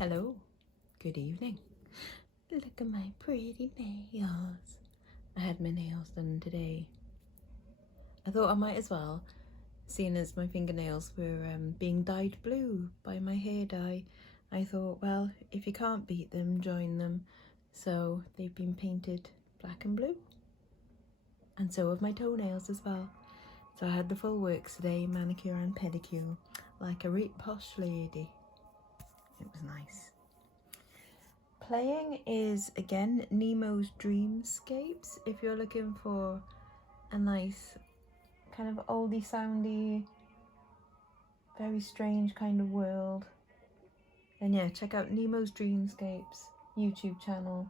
Hello, good evening. Look at my pretty nails. I had my nails done today. I thought I might as well, seeing as my fingernails were being dyed blue by my hair dye. I thought, well, if you can't beat them, join them. So they've been painted black and blue. And so have my toenails as well. So I had the full works today, manicure and pedicure, like a right posh lady. It was nice. Playing is, again, Nemo's Dreamscapes. If you're looking for a nice kind of oldie soundy, very strange kind of world, then yeah, check out Nemo's Dreamscapes YouTube channel.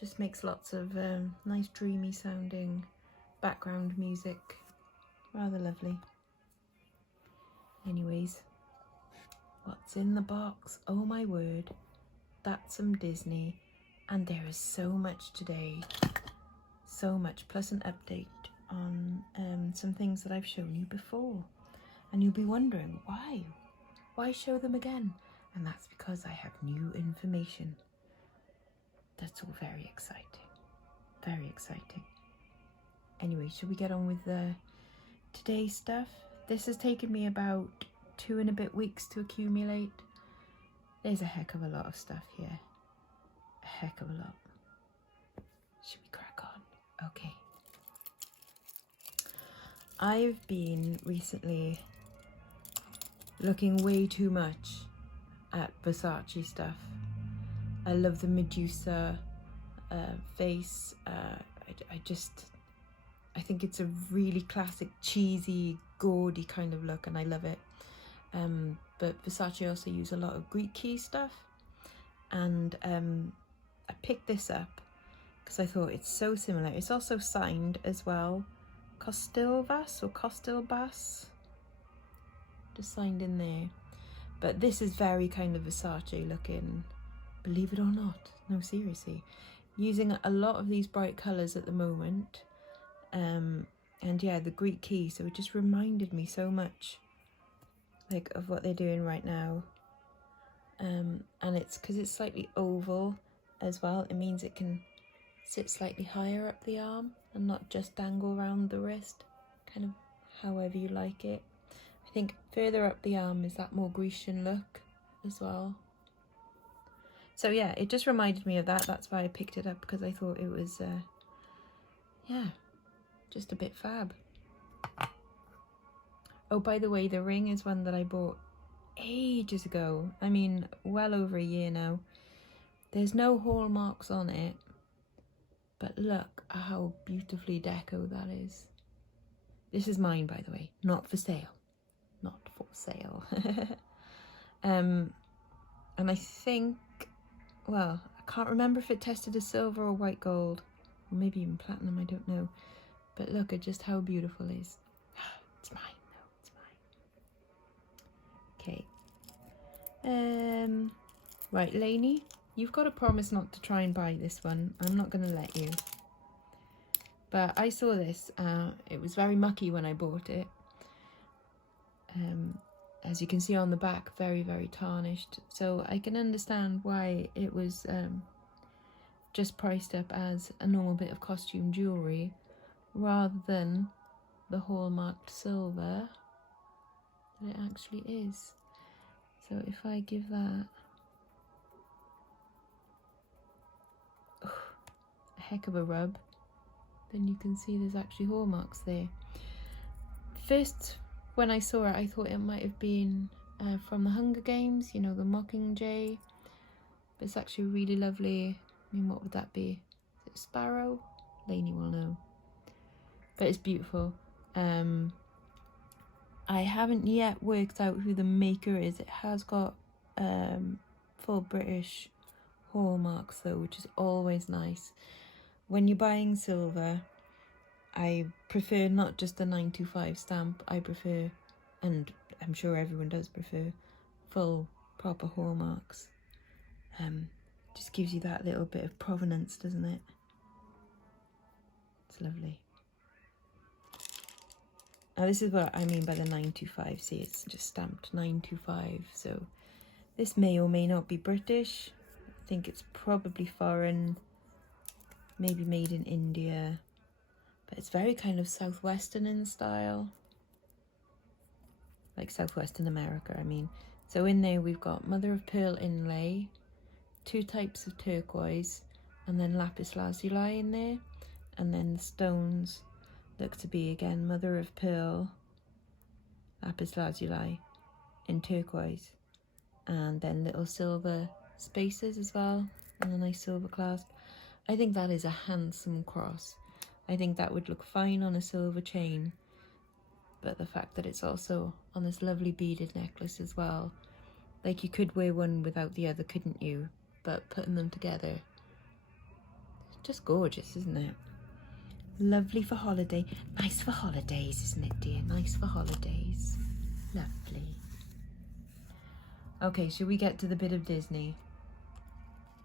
Just makes lots of nice dreamy sounding background music. Rather lovely. Anyways, what's in the box? Oh my word, that's some Disney, and there is so much today. So much, plus an update on some things that I've shown you before. And you'll be wondering, why? Why show them again? And that's because I have new information. That's all very exciting. Very exciting. Anyway, shall we get on with today's stuff? This has taken me about 2 and a bit weeks to accumulate. There's a heck of a lot of stuff here. A heck of a lot. Should we crack on? Okay. I've been recently looking way too much at Versace stuff. I love the Medusa face. I think it's a really classic, cheesy, gaudy kind of look, and I love it. But Versace also use a lot of Greek key stuff, and I picked this up because I thought it's so similar. It's also signed as well, Costilvas or Costilbas, just signed in there. But this is very kind of Versace looking, believe it or not. No, seriously, using a lot of these bright colours at the moment, and yeah, the Greek key, so it just reminded me so much like of what they're doing right now. And it's because it's slightly oval as well, it means it can sit slightly higher up the arm and not just dangle around the wrist, kind of however you like it. I think further up the arm is that more Grecian look as well. So yeah, it just reminded me of that. That's why I picked it up, because I thought it was yeah, just a bit fab. Oh, by the way, the ring is one that I bought ages ago. I mean, well over a year now. There's no hallmarks on it, but look at how beautifully deco that is. This is mine, by the way, not for sale. Not for sale. And I think, well, I can't remember if it tested as silver or white gold, or maybe even platinum, I don't know. But look at just how beautiful it is. It's mine. Okay. Right, Lainey, you've got to promise not to try and buy this one. I'm not going to let you. But I saw this. It was very mucky when I bought it. As you can see on the back, very, very tarnished. So I can understand why it was just priced up as a normal bit of costume jewellery rather than the hallmarked silver that it actually is. So if I give that a heck of a rub, then you can see there's actually hallmarks there. First, when I saw it, I thought it might have been from the Hunger Games, you know, the Mockingjay. But it's actually really lovely. I mean, what would that be? Is it a sparrow? Lainey will know. But it's beautiful. I haven't yet worked out who the maker is. It has got full British hallmarks though, which is always nice. When you're buying silver, I prefer not just a 925 stamp. I prefer, and I'm sure everyone does prefer, full proper hallmarks. Just gives you that little bit of provenance, doesn't it? It's lovely. Now this is what I mean by the 925. See, it's just stamped 925, so This may or may not be British. I think it's probably foreign, maybe made in India, but it's very kind of Southwestern in style, like Southwestern America, I mean. So in there we've got mother of pearl inlay, 2 types of turquoise, and then lapis lazuli in there, and then the stones look to be again mother of pearl, lapis lazuli in turquoise, and then little silver spaces as well, and a nice silver clasp. I think that is a handsome cross. I think that would look fine on a silver chain, but the fact that it's also on this lovely beaded necklace as well, like you could wear one without the other, couldn't you? But putting them together, just gorgeous, isn't it? Lovely for holiday. Nice for holidays, isn't it, dear? Nice for holidays. Lovely. Okay, shall we get to the bit of Disney?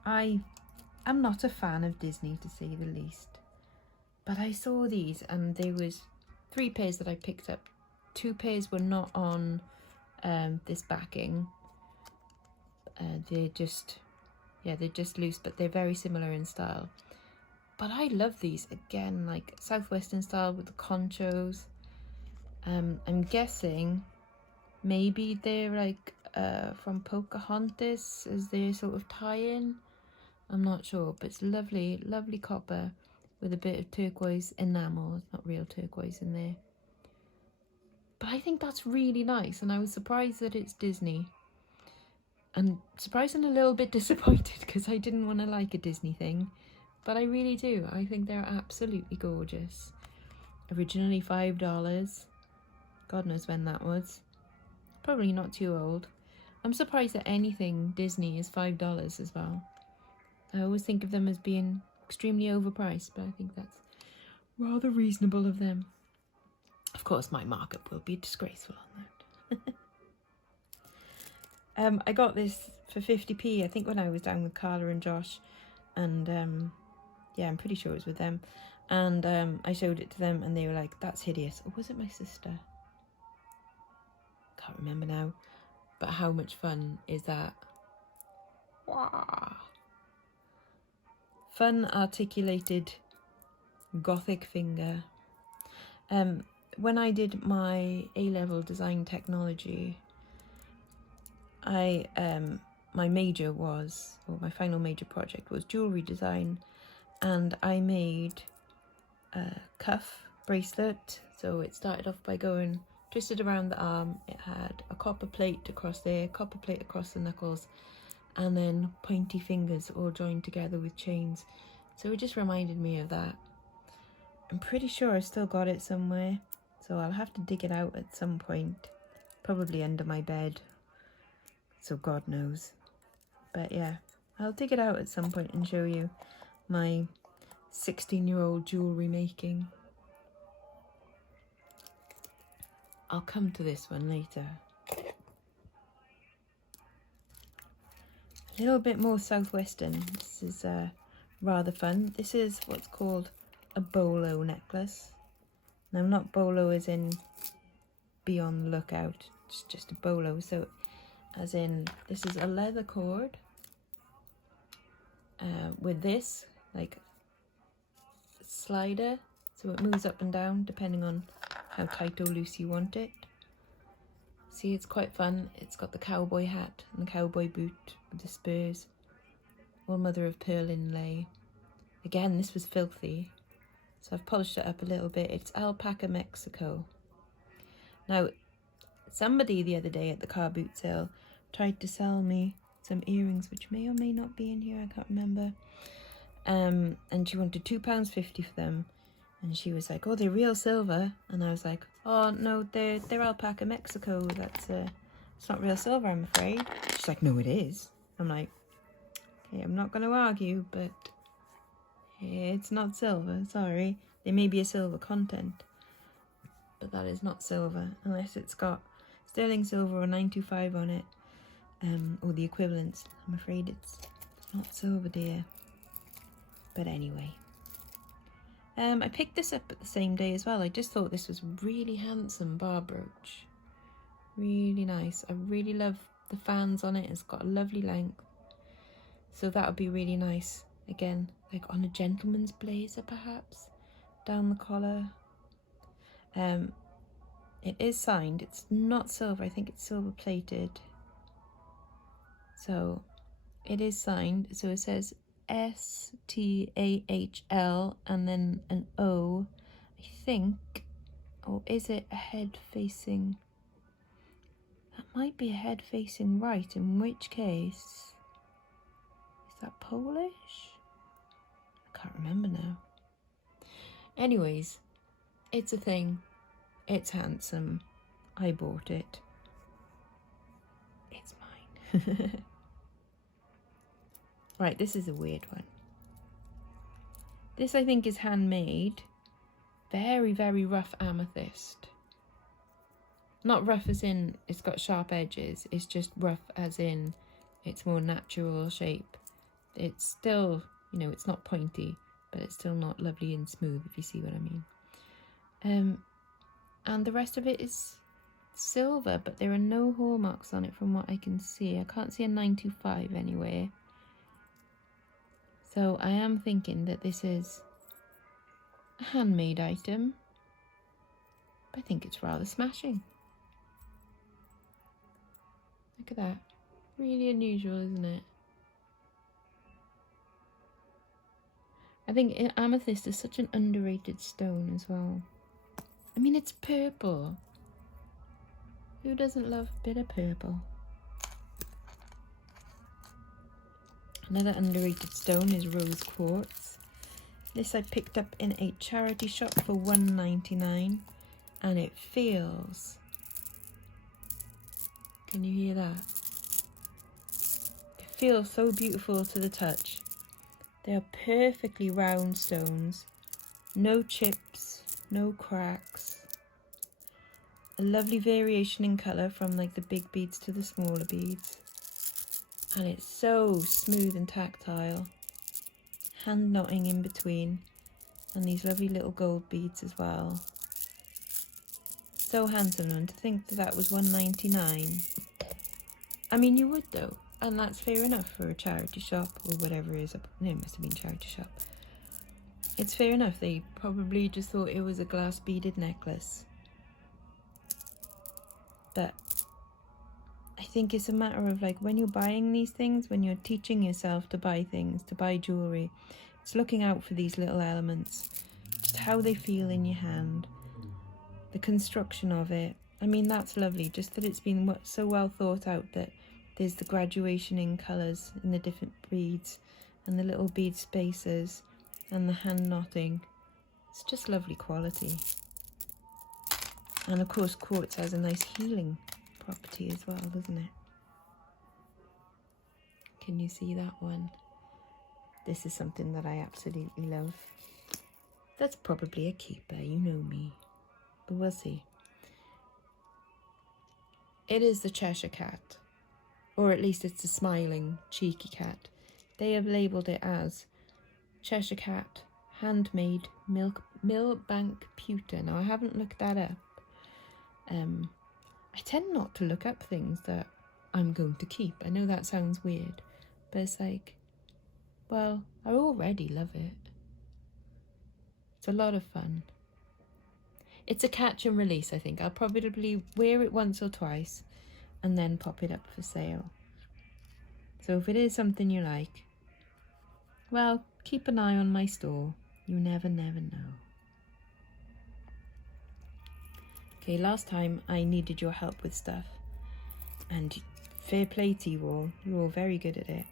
I am not a fan of Disney, to say the least, but I saw these and there was 3 pairs that I picked up. 2 pairs were not on this backing. They're just loose, but they're very similar in style. But I love these, again, like Southwestern style with the conchos. I'm guessing maybe they're like from Pocahontas as their sort of tie-in. I'm not sure, but it's lovely, lovely copper with a bit of turquoise enamel. It's not real turquoise in there. But I think that's really nice, and I was surprised that it's Disney. And surprised and a little bit disappointed because I didn't want to like a Disney thing. But I really do. I think they're absolutely gorgeous. Originally $5. God knows when that was. Probably not too old. I'm surprised that anything Disney is $5 as well. I always think of them as being extremely overpriced, but I think that's rather reasonable of them. Of course, my markup will be disgraceful on that. I got this for 50p, I think, when I was down with Carla and Josh, and yeah, I'm pretty sure it was with them, and I showed it to them and they were like, that's hideous. Or was it my sister? Can't remember now. But how much fun is that? Wow. Fun articulated gothic finger. When I did my A-level design technology, my major was, or my final major project was jewellery design, and I made a cuff bracelet. So it started off by going twisted around the arm. It had a copper plate across there, copper plate across the knuckles, and then pointy fingers all joined together with chains. So it just reminded me of that. I'm pretty sure I still got it somewhere, so I'll have to dig it out at some point, probably under my bed, so God knows. But yeah, I'll dig it out at some point and show you my 16-year-old jewellery making. I'll come to this one later. A little bit more Southwestern. This is rather fun. This is what's called a bolo necklace. Now, not bolo as in be on the lookout, it's just a bolo. So as in, this is a leather cord with this like slider, so it moves up and down depending on how tight or loose you want it. See, it's quite fun. It's got the cowboy hat and the cowboy boot with the spurs, all mother of pearl inlay. Again, this was filthy, so I've polished it up a little bit. It's Alpaca, Mexico. Now, somebody the other day at the car boot sale tried to sell me some earrings, which may or may not be in here, I can't remember. And she wanted £2.50 for them. And she was like, oh, they're real silver. And I was like, oh, no, they're Alpaca, Mexico. It's not real silver, I'm afraid. She's like, no, it is. I'm like, okay, I'm not going to argue, but it's not silver, sorry. There may be a silver content, but that is not silver, unless it's got sterling silver or 925 on it, or the equivalents. I'm afraid it's not silver, dear. But anyway. I picked this up at the same day as well. I just thought this was really handsome bar brooch. Really nice. I really love the fans on it. It's got a lovely length. So that would be really nice. Again, like on a gentleman's blazer perhaps, down the collar. It is signed. It's not silver. I think it's silver plated. So it is signed. So it says STAHL and then an O, I think. Or is it a head facing? That might be a head facing right, in which case, is that Polish? I can't remember now. Anyways, it's a thing. It's handsome. I bought it. It's mine. Right, this is a weird one. This I think is handmade. Very, very rough amethyst. Not rough as in it's got sharp edges. It's just rough as in it's more natural shape. It's still, you know, it's not pointy, but it's still not lovely and smooth, if you see what I mean. And the rest of it is silver, but there are no hallmarks on it from what I can see. I can't see a 925 anywhere. So I am thinking that this is a handmade item. I think it's rather smashing. Look at that. Really unusual, isn't it? I think amethyst is such an underrated stone as well. I mean, it's purple. Who doesn't love a bit of purple? Another underrated stone is rose quartz. This I picked up in a charity shop for $1.99, and it feels... Can you hear that? It feels so beautiful to the touch. They are perfectly round stones, no chips, no cracks. A lovely variation in colour from like the big beads to the smaller beads. And it's so smooth and tactile. Hand knotting in between. And these lovely little gold beads as well. So handsome, and to think that that was $1.99. I mean, you would though. And that's fair enough for a charity shop or whatever it is. No, it must have been charity shop. It's fair enough. They probably just thought it was a glass beaded necklace. But I think it's a matter of like when you're buying these things, when you're teaching yourself to buy things, to buy jewellery, it's looking out for these little elements. Just how they feel in your hand. The construction of it. I mean, that's lovely. Just that it's been so well thought out that there's the graduation in colours in the different beads and the little bead spaces and the hand knotting. It's just lovely quality. And of course quartz has a nice healing property as well, doesn't it? Can you see that one? This is something that I absolutely love. That's probably a keeper, you know me. But we'll see. It is the Cheshire Cat. Or at least it's a smiling, cheeky cat. They have labelled it as Cheshire Cat, handmade Millbank pewter. Now, I haven't looked that up. I tend not to look up things that I'm going to keep. I know that sounds weird, but it's like, well, I already love it. It's a lot of fun. It's a catch and release, I think. I'll probably wear it once or twice and then pop it up for sale. So if it is something you like, well, keep an eye on my store. You never know. Okay, last time I needed your help with stuff, and fair play to you all. You're all very good at it.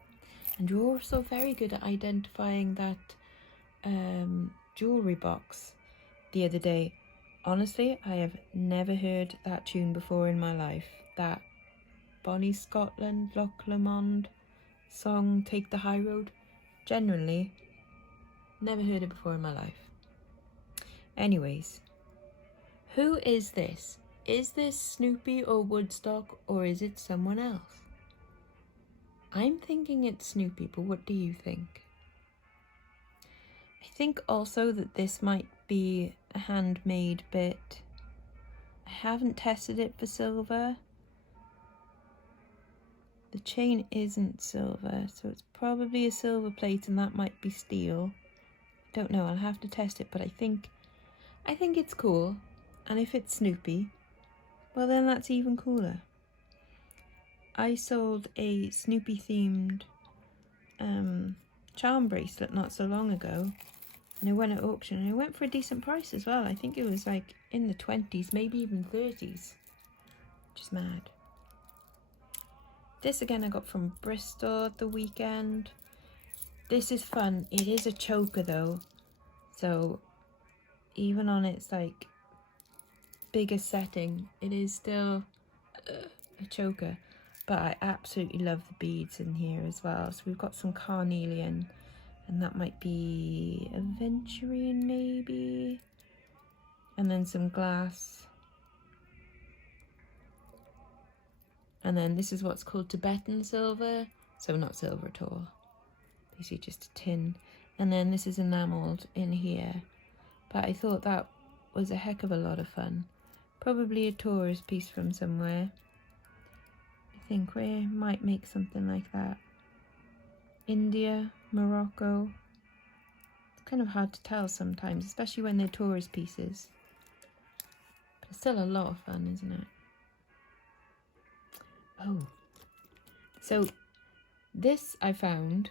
And you're also very good at identifying that jewellery box the other day. Honestly, I have never heard that tune before in my life. That Bonnie Scotland, Loch Lomond song, Take the High Road. Genuinely, never heard it before in my life. Anyways, who is this? Is this Snoopy or Woodstock, or is it someone else? I'm thinking it's Snoopy, but what do you think? I think also that this might be a handmade bit. I haven't tested it for silver. the chain isn't silver, so it's probably a silver plate and that might be steel. Don't know, I'll have to test it, but I think it's cool. And if it's Snoopy, well then that's even cooler. I sold a Snoopy themed charm bracelet not so long ago, and it went at auction and it went for a decent price as well. I think it was like in the 20s, maybe even 30s, which is mad. This again I got from Bristol at the weekend. This is fun. It is a choker though, so even on its like biggest setting, it is still a choker. But I absolutely love the beads in here as well. So we've got some carnelian, and that might be aventurine maybe, and then some glass. And then this is what's called Tibetan silver, so not silver at all, basically just a tin. And then this is enamelled in here, but I thought that was a heck of a lot of fun. Probably a tourist piece from somewhere. I think we might make something like that. India, Morocco. It's kind of hard to tell sometimes, especially when they're tourist pieces. But it's still a lot of fun, isn't it? Oh, so this I found,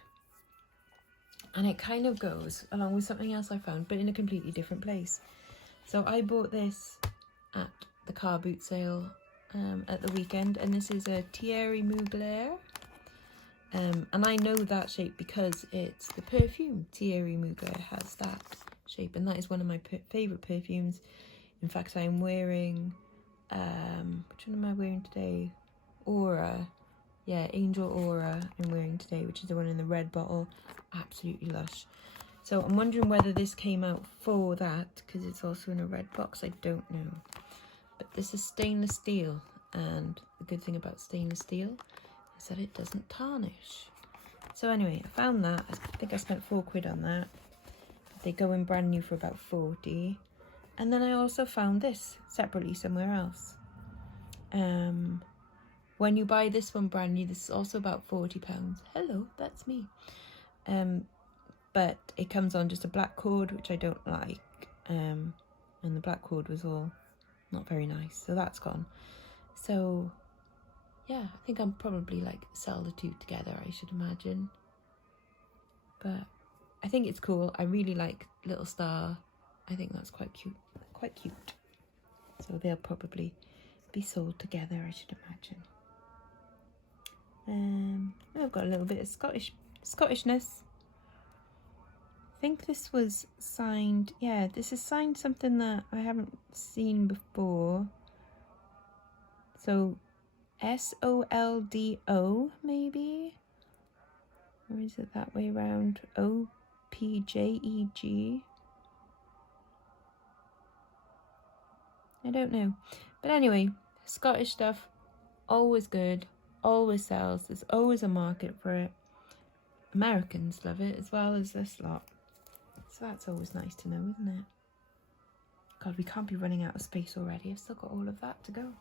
and it kind of goes along with something else I found, but in a completely different place. So I bought this at the car boot sale at the weekend, and this is a Thierry Mugler, and I know that shape because it's the perfume. Thierry Mugler has that shape, and that is one of my favourite perfumes. In fact, I'm wearing, which one am I wearing today? Aura, yeah, Angel Aura I'm wearing today, which is the one in the red bottle. Absolutely lush. So I'm wondering whether this came out for that, because it's also in a red box. I don't know. But this is stainless steel, and the good thing about stainless steel is that it doesn't tarnish. So anyway, I found that. I think I spent £4 on that. They go in brand new for about 40. And then I also found this separately somewhere else. When you buy this one brand new, this is also about £40. Hello, that's me. But it comes on just a black cord, which I don't like. And the black cord was all not very nice, so that's gone. So yeah, I think I'm probably like sell the two together, I should imagine. But I think it's cool. I really like Little Star. I think that's quite cute. So they'll probably be sold together, I should imagine. I've got a little bit of Scottishness. I think this was signed, yeah, this is signed something that I haven't seen before. So SOLDO maybe? Or is it that way around? OPJEG? I don't know. But anyway, Scottish stuff, always good, always sells. There's always a market for it. Americans love it as well as this lot. So that's always nice to know, isn't it? God, we can't be running out of space already. I've still got all of that to go.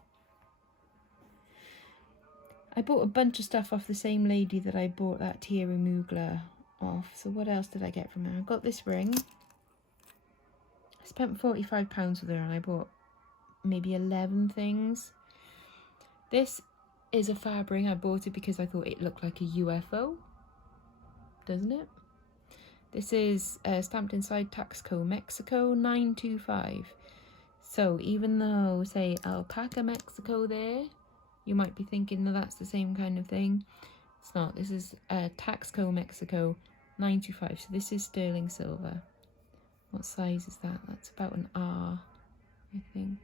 I bought a bunch of stuff off the same lady that I bought that Thierry Mugler off. So what else did I get from her? I got this ring. I spent £45 with her and I bought maybe 11 things. This is a fab ring. I bought it because I thought it looked like a UFO. Doesn't it? This is stamped inside Taxco, Mexico, 925. So even though, say, Alpaca, Mexico there, you might be thinking that that's the same kind of thing. It's not. This is Taxco, Mexico, 925. So this is sterling silver. What size is that? That's about an R, I think.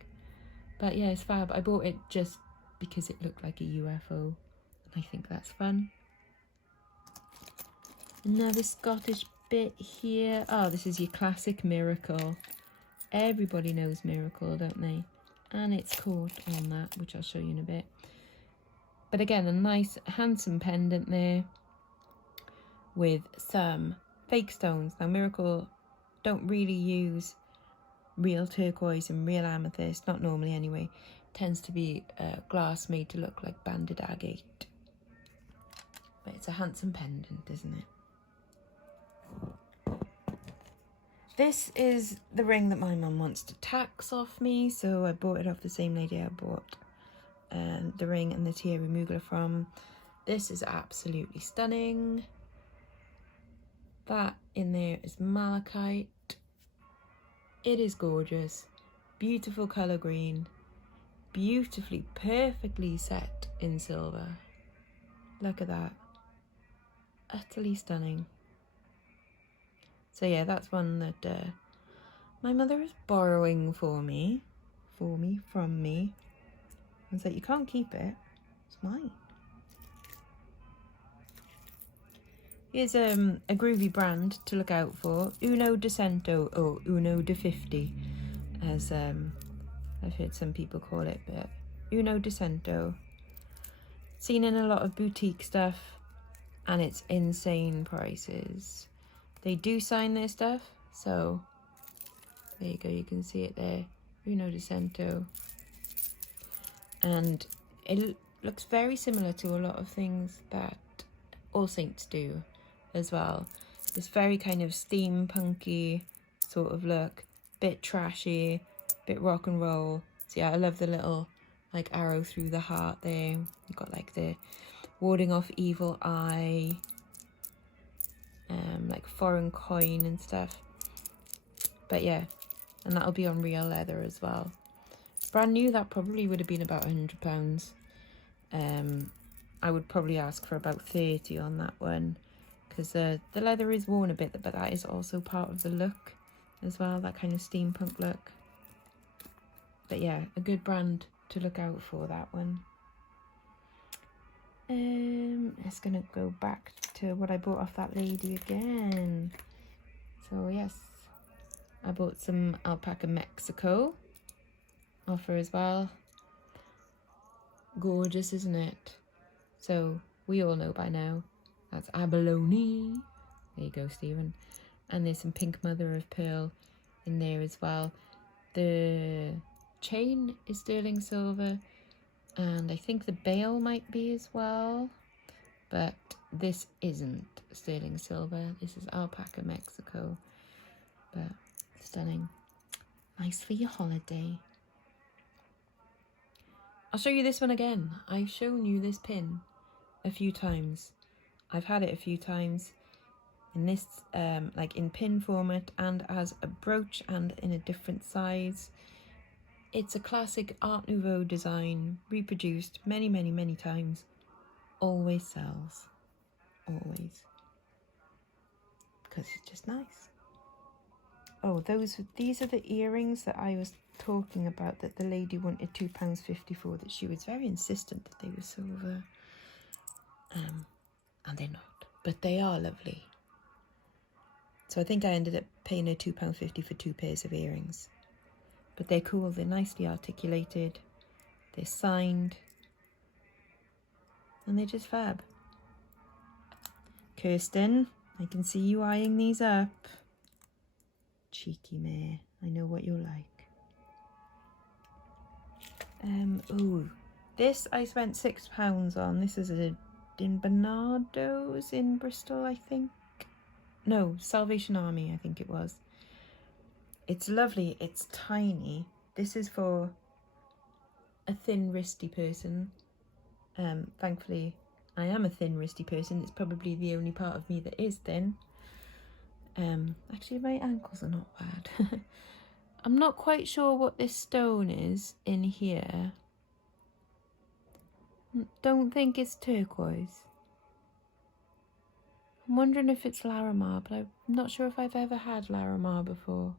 But yeah, it's fab. I bought it just because it looked like a UFO. I think that's fun. Another Scottish bit here. Oh, this is your classic Miracle. Everybody knows Miracle, don't they? And it's caught on that, which I'll show you in a bit. But again, a nice, handsome pendant there with some fake stones. Now, Miracle don't really use real turquoise and real amethyst, not normally anyway. It tends to be glass made to look like banded agate. But it's a handsome pendant, isn't it? This is the ring that my mum wants to tax off me, so I bought it off the same lady I bought the ring and the tiara removal from. This is absolutely stunning. That in there is malachite. It is gorgeous. Beautiful colour green. Beautifully, perfectly set in silver. Look at that. Utterly stunning. So yeah, that's one that my mother is borrowing from me. I was like, you can't keep it. It's mine. Here's a groovy brand to look out for. Uno de Cento, or Uno de 50, as I've heard some people call it, but Uno de Cento. Seen in a lot of boutique stuff, and it's insane prices. They do sign their stuff, so there you go, you can see it there. Uno de Cento. And it looks very similar to a lot of things that All Saints do as well. This very kind of steampunky sort of look, bit trashy, bit rock and roll. So yeah, I love the little like arrow through the heart there. You've got like the warding off evil eye, like foreign coin and stuff. But yeah, and that'll be on real leather as well. Brand new, that probably would have been about £100. I would probably ask for about 30 on that one, because the leather is worn a bit, but that is also part of the look as well, that kind of steampunk look. But yeah, a good brand to look out for, that one. It's gonna go back to what I bought off that lady again. So yes, I bought some Alpaca Mexico off her as well. Gorgeous, isn't it? So we all know by now that's Abalone. There you go, Stephen. And there's some pink mother of pearl in there as well. The chain is sterling silver, and I think the bail might be as well, but this isn't sterling silver. This is Alpaca Mexico, but stunning. Nice for your holiday. I'll show you this one again. I've shown you this pin a few times. I've had it a few times in this like in pin format and as a brooch and in a different size. It's a classic Art Nouveau design, reproduced many times. Always sells. Always. Because it's just nice. Oh, these are the earrings that I was talking about that the lady wanted £2.50 for, that she was very insistent that they were silver. And they're not, but they are lovely. So I think I ended up paying her £2.50 for 2 pairs of earrings. But they're cool, they're nicely articulated, they're signed, and they're just fab. Kirsten, I can see you eyeing these up. Cheeky mare, I know what you're like. Ooh, this I spent £6 on. This is a in Bernardo's in Bristol, I think. No, Salvation Army, I think it was. It's lovely, it's tiny. This is for a thin wristy person. Thankfully, I am a thin wristy person. It's probably the only part of me that is thin. Actually, my ankles are not bad. I'm not quite sure what this stone is in here. Don't think it's turquoise. I'm wondering if it's Larimar, but I'm not sure if I've ever had Larimar before.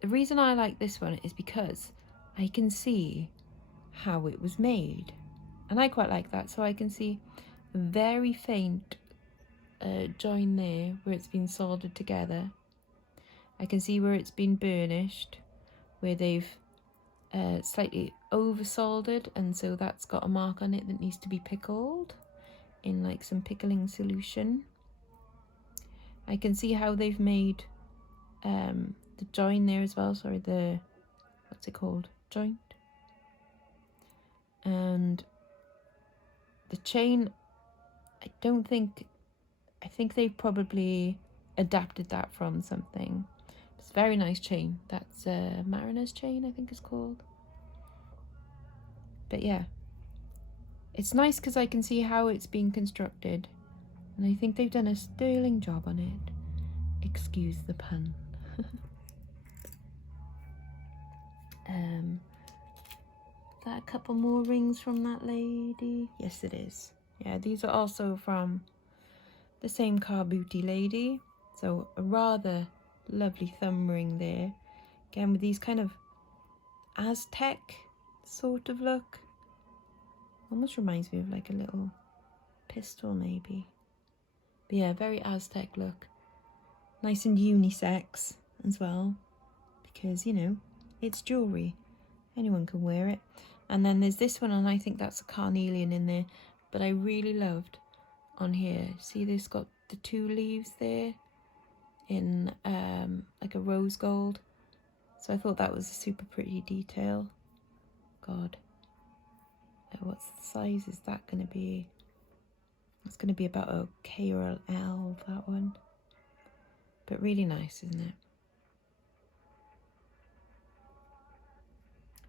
The reason I like this one is because I can see how it was made. And I quite like that, so I can see a very faint join there where it's been soldered together. I can see where it's been burnished, where they've slightly over soldered, and so that's got a mark on it that needs to be pickled in like some pickling solution. I can see how they've made the join there as well, sorry, the, what's it called, joint. And The chain, I think they've probably adapted that from something. It's a very nice chain. That's a Mariner's chain, I think it's called. But yeah, it's nice because I can see how it's been constructed, and I think they've done a sterling job on it. Excuse the pun. Is that a couple more rings from that lady? Yes, it is. Yeah, these are also from the same car booty lady. So a rather lovely thumb ring there. Again, with these kind of Aztec sort of look. Almost reminds me of like a little pistol maybe. But yeah, very Aztec look. Nice and unisex as well. Because, you know, it's jewellery. Anyone can wear it. And then there's this one, and I think that's a carnelian in there. But I really loved on here. See, this got the 2 leaves there in like a rose gold. So I thought that was a super pretty detail. God. What size is that going to be? It's going to be about a K or an L, that one. But really nice, isn't it?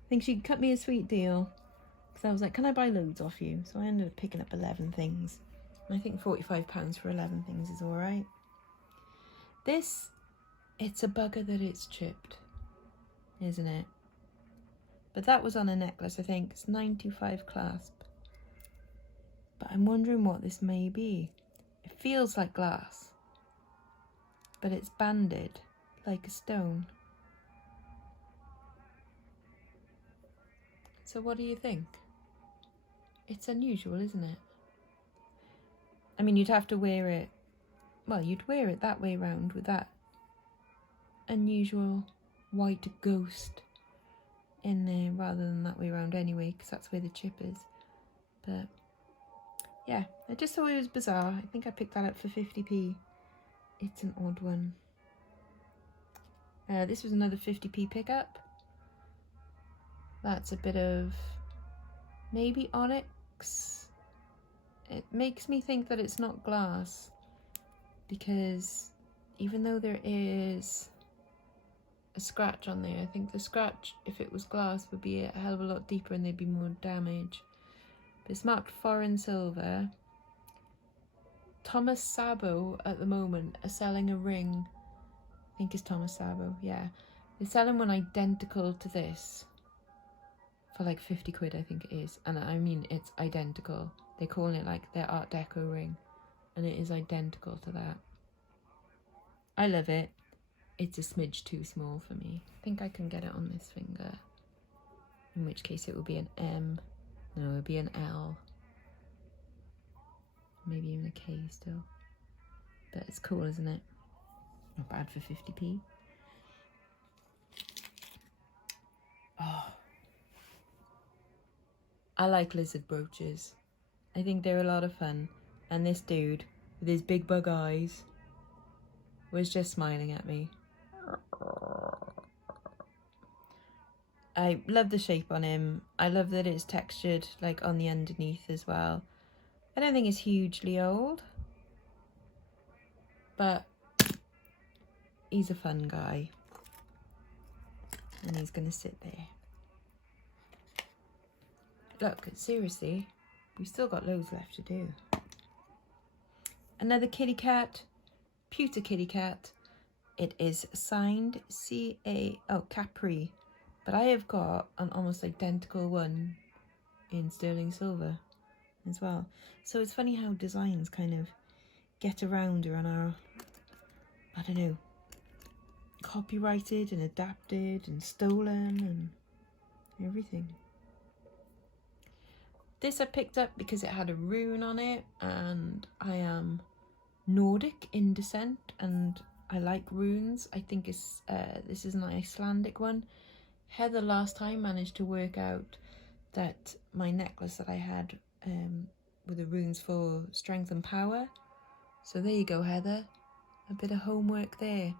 I think she cut me a sweet deal. Because I was like, can I buy loads off you? So I ended up picking up 11 things. And I think £45 for 11 things is alright. This, it's a bugger that it's chipped, isn't it? But that was on a necklace, I think. It's 925 clasp. But I'm wondering what this may be. It feels like glass. But it's banded like a stone. So what do you think? It's unusual, isn't it? I mean, you'd have to wear it, well, you'd wear it that way round with that unusual white ghost in there rather than that way round anyway, because that's where the chip is. But yeah, I just thought it was bizarre. I think I picked that up for 50p. It's an odd one. This was another 50p pickup. That's a bit of maybe onyx. It makes me think that it's not glass, because even though there is a scratch on there, I think the scratch, if it was glass, would be a hell of a lot deeper and there'd be more damage. But it's marked foreign silver. Thomas Sabo at the moment are selling a ring. I think it's Thomas Sabo, yeah. They're selling one identical to this for like 50 quid, I think it is. And I mean, it's identical. They're calling it like their Art Deco ring, and it is identical to that. I love it. It's a smidge too small for me. I think I can get it on this finger, in which case it would be an M. No, it would be an L. Maybe even a K still. But it's cool, isn't it? Not bad for 50p. Oh, I like lizard brooches. I think they're a lot of fun. And this dude, with his big bug eyes, was just smiling at me. I love the shape on him. I love that it's textured like on the underneath as well. I don't think it's hugely old, but he's a fun guy. And he's gonna sit there. Look, seriously, we've still got loads left to do. Another kitty cat, pewter kitty cat. It is signed Capri, but I have got an almost identical one in sterling silver as well. So it's funny how designs kind of get around or on our, I don't know, copyrighted and adapted and stolen and everything. This I picked up because it had a rune on it, and I am Nordic in descent and I like runes. I think it's this is an Icelandic one. Heather last time managed to work out that my necklace that I had with the runes for strength and power. So there you go, Heather. A bit of homework there.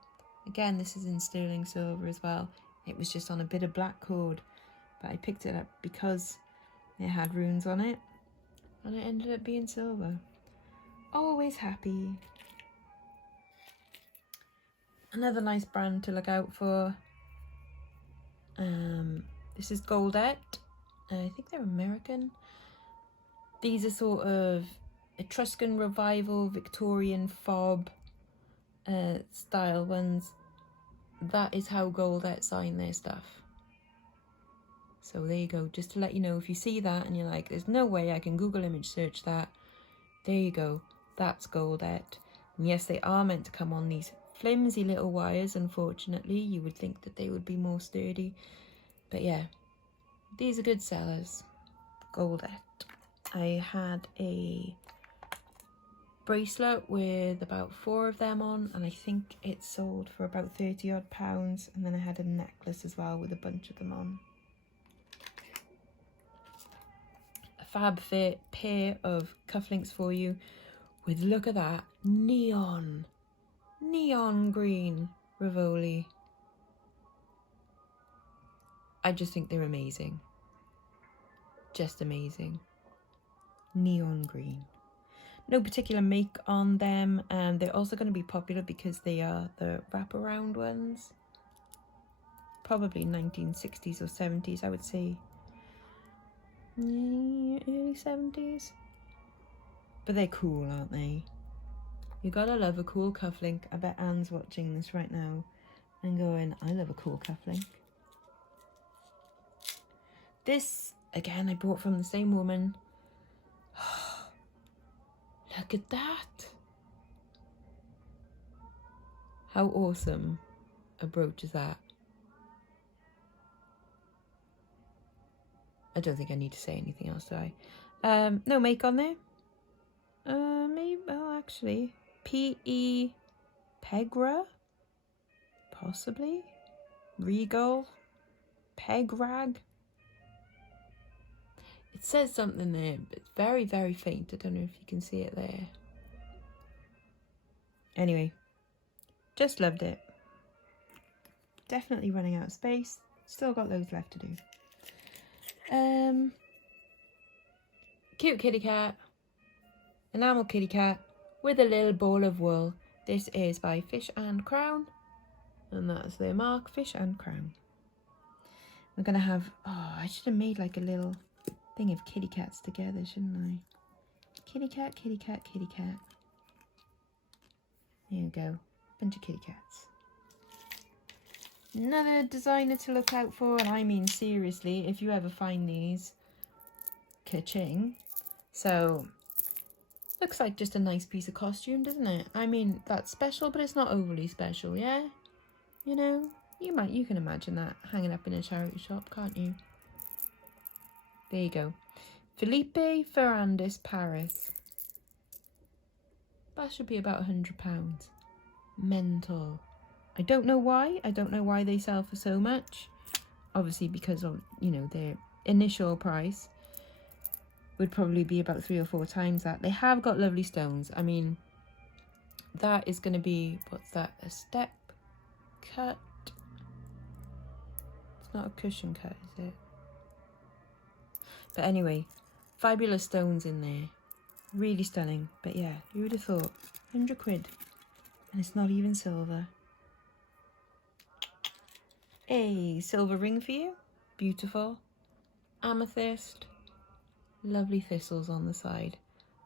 Again, this is in sterling silver as well. It was just on a bit of black cord, but I picked it up because it had runes on it. and it ended up being silver. Always happy. Another nice brand to look out for. This is Goldette. I think they're American. These are sort of Etruscan Revival, Victorian fob style ones. That is how Goldette sign their stuff. So there you go, just to let you know, if you see that and you're like, there's no way I can Google image search that, there you go, that's Goldette. And yes, they are meant to come on these flimsy little wires, unfortunately. You would think that they would be more sturdy. But yeah, these are good sellers. Goldette. I had a bracelet with about 4 of them on, and I think it sold for about 30 odd pounds. And then I had a necklace as well with a bunch of them on. A fab fit pair of cufflinks for you with, look at that, neon green Rivoli. I just think they're amazing. Just amazing. Neon green. No particular make on them, and they're also going to be popular because they are the wraparound ones. Probably 1960s or 70s, I would say. Early 70s. But they're cool, aren't they? You gotta love a cool cufflink. I bet Anne's watching this right now and going, I love a cool cufflink. This, again, I bought from the same woman. Look at that. How awesome a brooch is that? I don't think I need to say anything else, do I? No make on there. Maybe, oh, actually, P.E. Pegra? Possibly? Regal? Pegrag? It says something there, but it's very, very faint. I don't know if you can see it there. Anyway, just loved it. Definitely running out of space. Still got loads left to do. Cute kitty cat. Enamel kitty cat with a little ball of wool. This is by Fish and Crown. And that's their mark, Fish and Crown. We're going to have... Oh, I should have made like a little thing of kitty cats together, shouldn't I? Kitty cat, kitty cat, kitty cat. There you go. Bunch of kitty cats. Another designer to look out for, and I mean seriously, if you ever find these, ka-ching. So, looks like just a nice piece of costume, doesn't it? I mean, that's special, but it's not overly special, yeah? You know, you can imagine that hanging up in a charity shop, can't you? There you go. Felipe Ferrandis, Paris. That should be about £100. Mental. I don't know why. I don't know why they sell for so much. Obviously because of, you know, their initial price would probably be about 3 or 4 times that. They have got lovely stones. I mean, that is going to be, what's that? A step cut? It's not a cushion cut, is it? But anyway, fabulous stones in there. Really stunning. But yeah, you would have thought 100 quid. And it's not even silver. A silver ring for you. Beautiful. Amethyst. Lovely thistles on the side.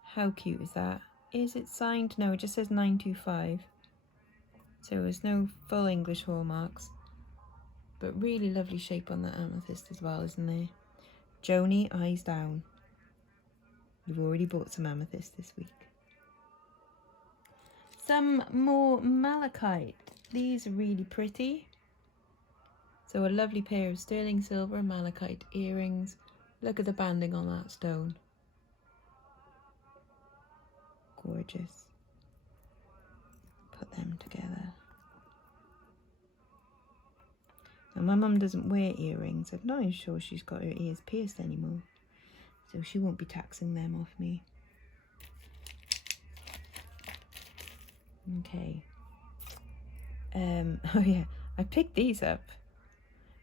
How cute is that? Is it signed? No, it just says 925. So there's no full English hallmarks. But really lovely shape on that amethyst as well, isn't there? Joni, eyes down. You've already bought some amethyst this week. Some more malachite. These are really pretty. So a lovely pair of sterling silver malachite earrings. Look at the banding on that stone. Gorgeous. Put them together. Now my mum doesn't wear earrings. I'm not even sure she's got her ears pierced anymore. So she won't be taxing them off me. Okay. Oh yeah, I picked these up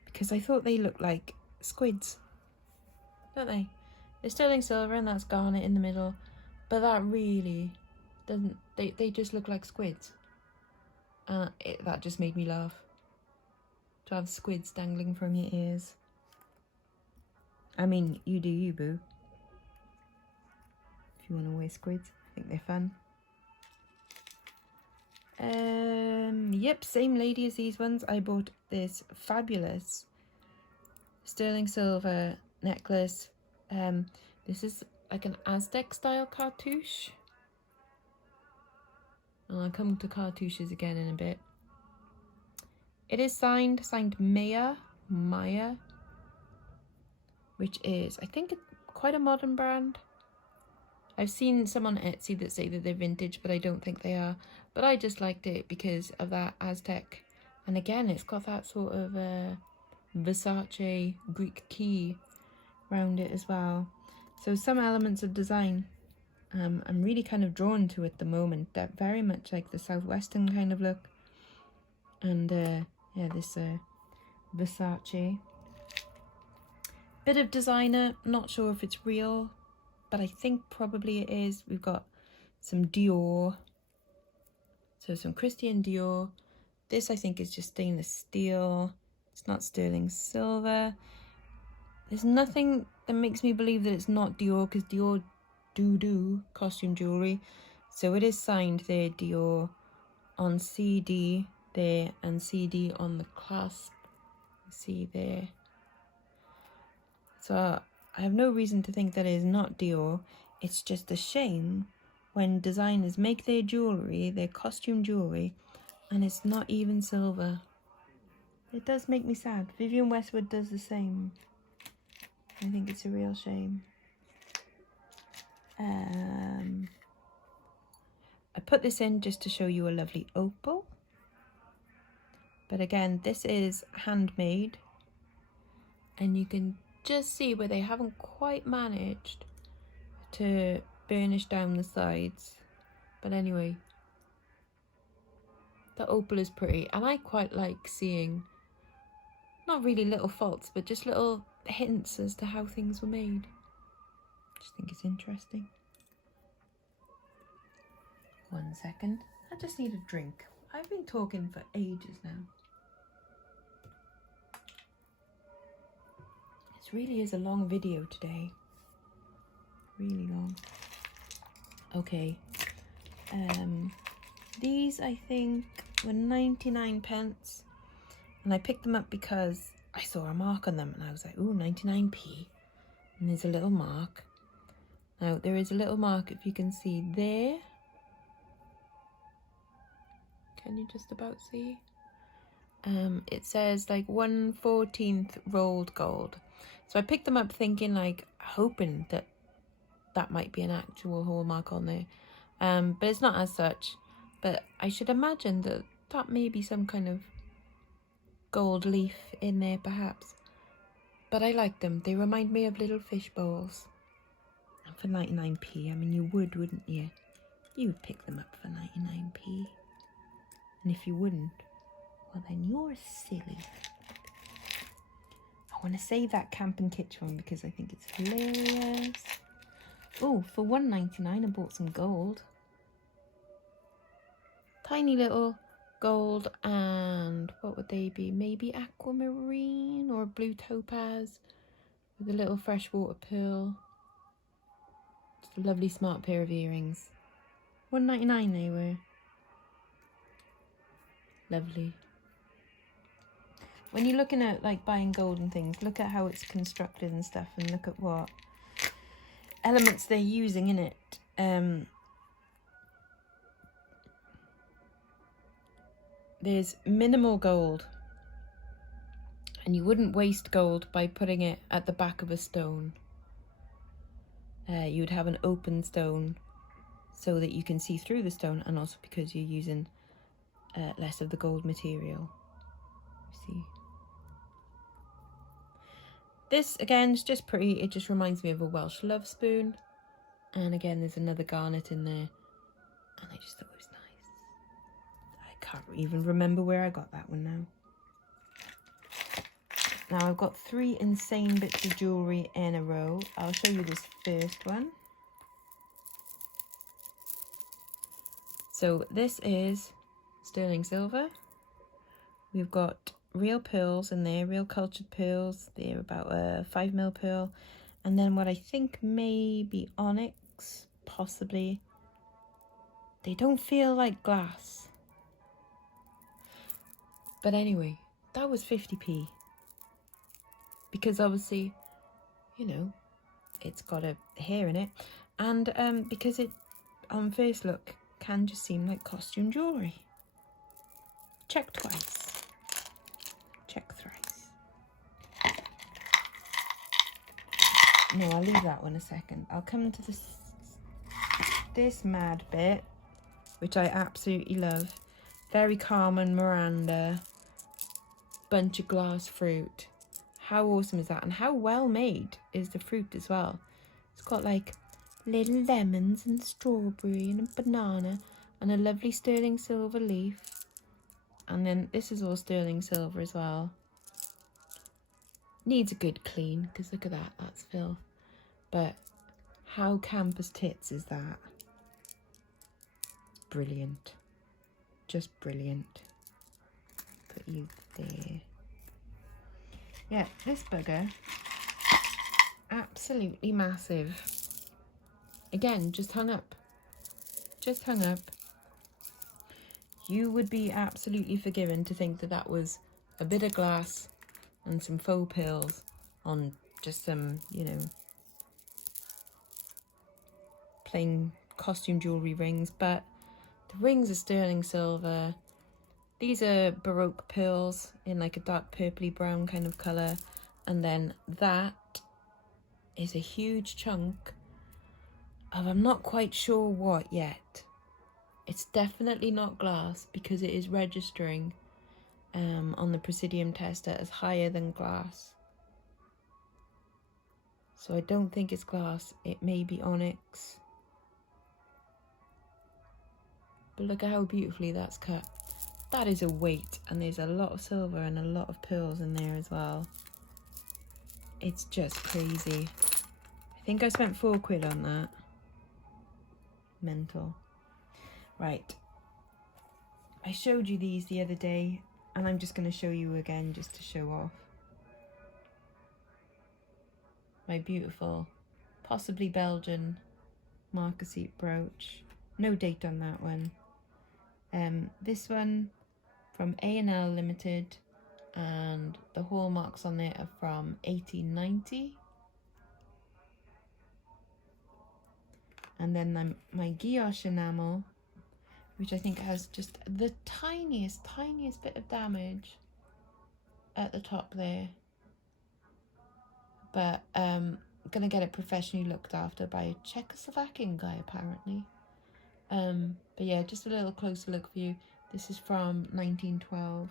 because I thought they looked like squids, don't they? It's sterling silver and that's garnet in the middle, but that really doesn't, they just look like squids. That just made me laugh. To have squids dangling from your ears. I mean, you do you, boo. If you want to wear squids, I think they're fun. Yep, same lady as these ones. I bought this fabulous sterling silver necklace. This is like an Aztec style cartouche. I'll come to cartouches again in a bit. It is signed Maya, which is, I think, quite a modern brand. I've seen some on Etsy that say that they're vintage, but I don't think they are. But I just liked it because of that Aztec. And again, it's got that sort of Versace Greek key around it as well. So some elements of design I'm really kind of drawn to at the moment. That very much like the Southwestern kind of look. And yeah, this Versace. Bit of designer, not sure if it's real, but I think probably it is. We've got some Dior. So some Christian Dior. This I think is just stainless steel. It's not sterling silver. There's nothing that makes me believe that it's not Dior, because Dior do costume jewellery. So it is signed there, Dior, on CD there, and CD on the clasp. See there. So I have no reason to think that it is not Dior. It's just a shame when designers make their jewellery, their costume jewellery, and it's not even silver. It does make me sad. Vivienne Westwood does the same. I think it's a real shame. I put this in just to show you a lovely opal. But again, this is handmade. And you can just see where they haven't quite managed to burnish down the sides. But anyway, the opal is pretty. And I quite like seeing, not really little faults, but just little hints as to how things were made. Just think it's interesting. 1 second. I just need a drink. I've been talking for ages now. This really is a long video today. Really long. Okay. These I think were 99 pence. And I picked them up because I saw a mark on them and I was like, ooh, 99p. And there's a little mark. Now there is a little mark, if you can see there. Can you just about see? It says like 1/14 rolled gold. So I picked them up thinking, like, hoping that that might be an actual hallmark on there. But it's not as such. But I should imagine that that may be some kind of gold leaf in there perhaps. But I like them. They remind me of little fish bowls. And for 99p, I mean, you would, wouldn't you? You would pick them up for 99p. And if you wouldn't, well then you're silly. I want to save that camp and kitsch one because I think it's hilarious. Oh, for $1.99 I bought some gold. Tiny little gold, and what would they be? Maybe aquamarine or blue topaz with a little freshwater pearl. Just a lovely smart pair of earrings. $1.99 they were. Lovely. When you're looking at like buying gold and things, look at how it's constructed and stuff, and look at what elements they're using in it. There's minimal gold, and you wouldn't waste gold by putting it at the back of a stone. You would have an open stone so that you can see through the stone, and also because you're using less of the gold material. See, this again is just pretty. It just reminds me of a Welsh love spoon, and again there's another garnet in there, and I just thought it was nice. I can't even remember where I got that one now. Now I've got 3 insane bits of jewellery in a row. I'll show you this first one. So this is sterling silver. We've got real pearls in there, real cultured pearls. They're about a 5mm pearl. And then what I think may be onyx, possibly. They don't feel like glass. But anyway, that was 50p. Because obviously, you know, it's got a hair in it. And because it, on first look, can just seem like costume jewellery. Check twice. Check thrice. No, I'll leave that one a second. I'll come to this mad bit, which I absolutely love. Very Carmen Miranda. Bunch of glass fruit. How awesome is that? And how well made is the fruit as well? It's got like little lemons and strawberry and a banana and a lovely sterling silver leaf. And then this is all sterling silver as well. Needs a good clean, because look at that, that's filth. But how campus tits is that? Brilliant. Just brilliant. Put you there. Yeah, this bugger, absolutely massive. Again, just hung up. Just hung up. You would be absolutely forgiven to think that that was a bit of glass and some faux pearls on just some, you know, plain costume jewellery rings. But the rings are sterling silver. These are Baroque pearls in like a dark purpley brown kind of colour. And then that is a huge chunk of, I'm not quite sure what yet. It's definitely not glass because it is registering on the Presidium tester as higher than glass. So I don't think it's glass. It may be onyx. But look at how beautifully that's cut. That is a weight, and there's a lot of silver and a lot of pearls in there as well. It's just crazy. I think I spent £4 on that. Mental. Right. I showed you these the other day, and I'm just going to show you again just to show off. My beautiful, possibly Belgian marquisite brooch. No date on that one. This one from A&L Limited, and the hallmarks on it are from 1890. And then my guilloche enamel, which I think has just the tiniest bit of damage at the top there. But gonna get it professionally looked after by a Czechoslovakian guy apparently. But yeah, just a little closer look for you. This is from 1912.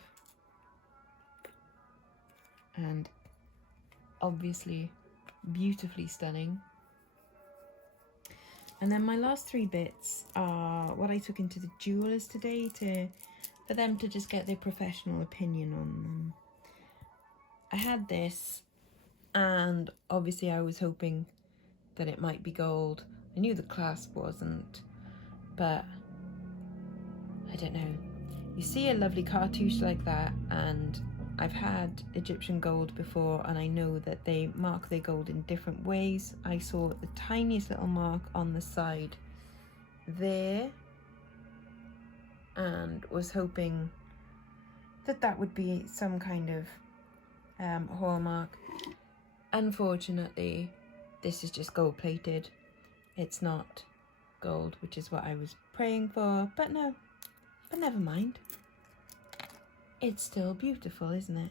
And obviously beautifully stunning. And then my last 3 bits are what I took into the jewellers today for them to just get their professional opinion on them. I had this, and obviously I was hoping that it might be gold. I knew the clasp wasn't, but I don't know. You see a lovely cartouche like that, and I've had Egyptian gold before, and I know that they mark their gold in different ways. I saw the tiniest little mark on the side there, and was hoping that that would be some kind of hallmark. Unfortunately, this is just gold plated. It's not gold, which is what I was praying for, but no, but never mind. It's still beautiful, isn't it?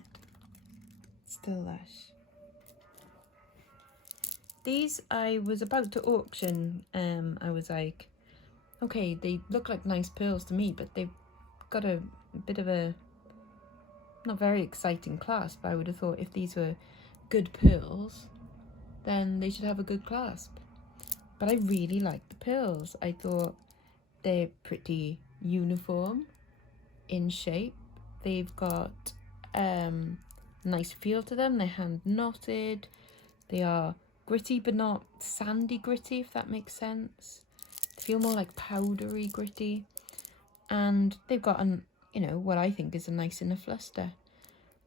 Still lush. These I was about to auction. I was like, okay, they look like nice pearls to me, but they've got a bit of a not very exciting clasp. I would have thought if these were good pearls, then they should have a good clasp. But I really like the pearls. I thought they're pretty uniform in shape. They've got nice feel to them. They're hand knotted. They are gritty but not sandy gritty, if that makes sense. They feel more like powdery gritty. And they've got an, you know, what I think is a nice enough luster.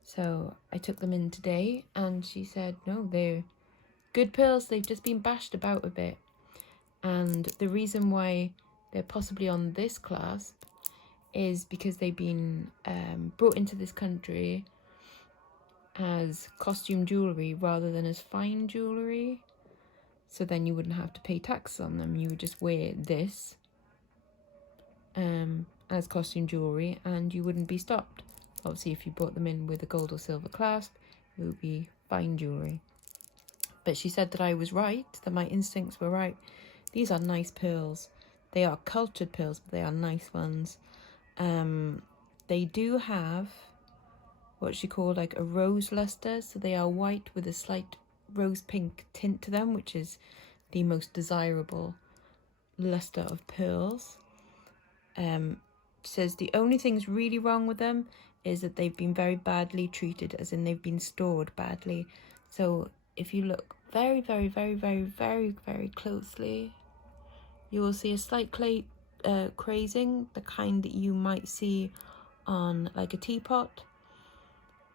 So I took them in today and she said, no, they're good pearls. They've just been bashed about a bit. And the reason why they're possibly on this clasp is because they've been brought into this country as costume jewellery rather than as fine jewellery. So then you wouldn't have to pay tax on them. You would just wear this as costume jewellery and you wouldn't be stopped. Obviously, if you brought them in with a gold or silver clasp, it would be fine jewellery. But she said that I was right, that my instincts were right. These are nice pearls. They are cultured pearls, but they are nice ones. They do have what she called like a rose luster. So they are white with a slight rose pink tint to them, which is the most desirable luster of pearls. Says the only things really wrong with them is that they've been very badly treated, as in they've been stored badly. So if you look very, very, very, very, very, very closely, you will see a slight crazing, the kind that you might see on like a teapot.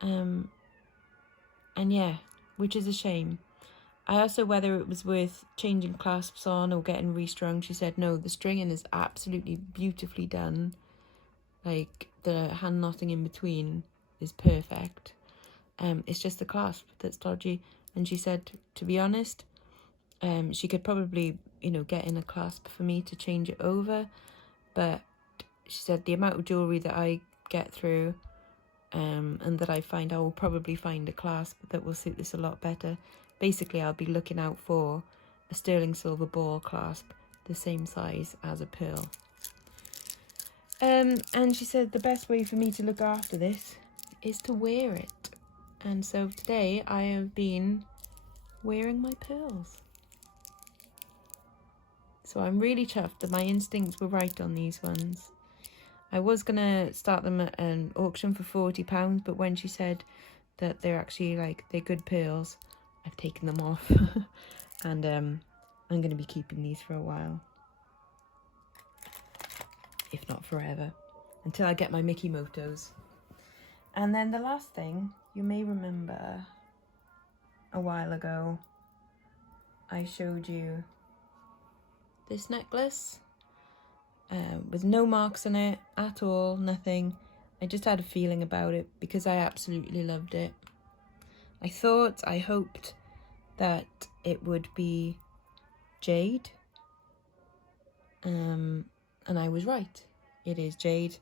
And yeah, which is a shame. I asked her whether it was worth changing clasps on or getting restrung. She said no, the stringing is absolutely beautifully done. Like the hand knotting in between is perfect. It's just the clasp that's dodgy. And she said, to be honest, she could probably, you know, get in a clasp for me to change it over. But she said the amount of jewellery that I get through and that I find, I will probably find a clasp that will suit this a lot better. Basically, I'll be looking out for a sterling silver ball clasp, the same size as a pearl. And she said the best way for me to look after this is to wear it. And so today I have been wearing my pearls. So I'm really chuffed that my instincts were right on these ones. I was going to start them at an auction for £40, but when she said that they're actually like, they're good pearls, I've taken them off. And I'm going to be keeping these for a while. If not forever. Until I get my Mickey Motos. And then the last thing, you may remember a while ago, I showed you this necklace with no marks on it at all, nothing. I just had a feeling about it because I absolutely loved it. I hoped that it would be jade. And I was right. It is jade.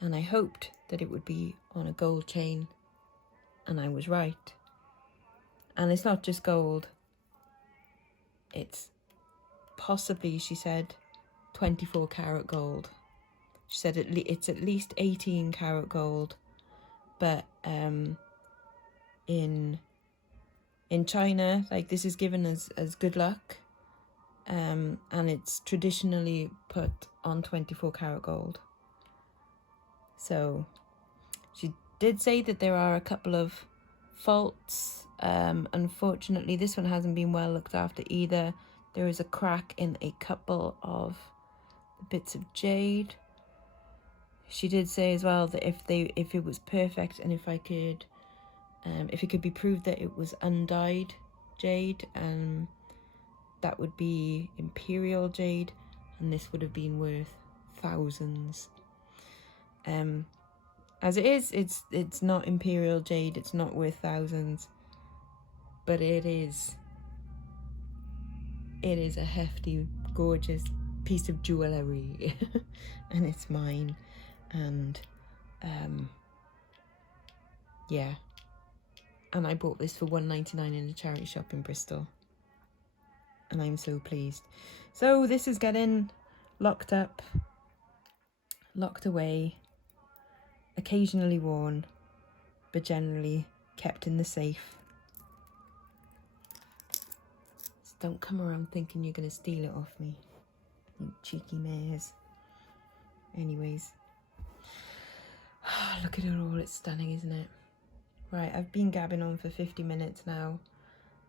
And I hoped that it would be on a gold chain. And I was right. And it's not just gold. It's possibly, she said, 24 karat gold. She said it's at least 18 karat gold. But in China, like, this is given as good luck. And it's traditionally put on 24 karat gold. So she did say that there are a couple of faults. Unfortunately, this one hasn't been well looked after either. There is a crack in a couple of bits of jade. She did say as well that if it was perfect and if it could be proved that it was undyed jade, that would be imperial jade, and this would have been worth thousands. As it is, it's not imperial jade, it's not worth thousands, but it is a hefty, gorgeous piece of jewellery. And it's mine. And yeah, and I bought this for £1.99 in a charity shop in Bristol. And I'm so pleased. So this is getting locked up, locked away, occasionally worn, but generally kept in the safe. So don't come around thinking you're going to steal it off me, you cheeky mares. Anyways, look at it all, it's stunning, isn't it? Right, I've been gabbing on for 50 minutes now,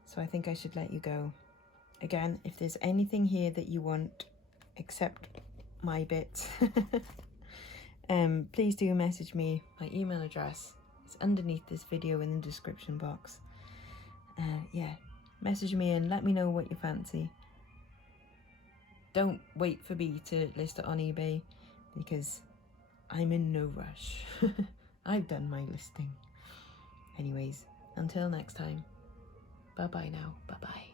so I think I should let you go. Again, if there's anything here that you want, except my bits, please do message me. My email address is underneath this video in the description box. Yeah, message me and let me know what you fancy. Don't wait for me to list it on eBay because I'm in no rush. I've done my listing. Anyways, until next time, bye bye now, bye bye.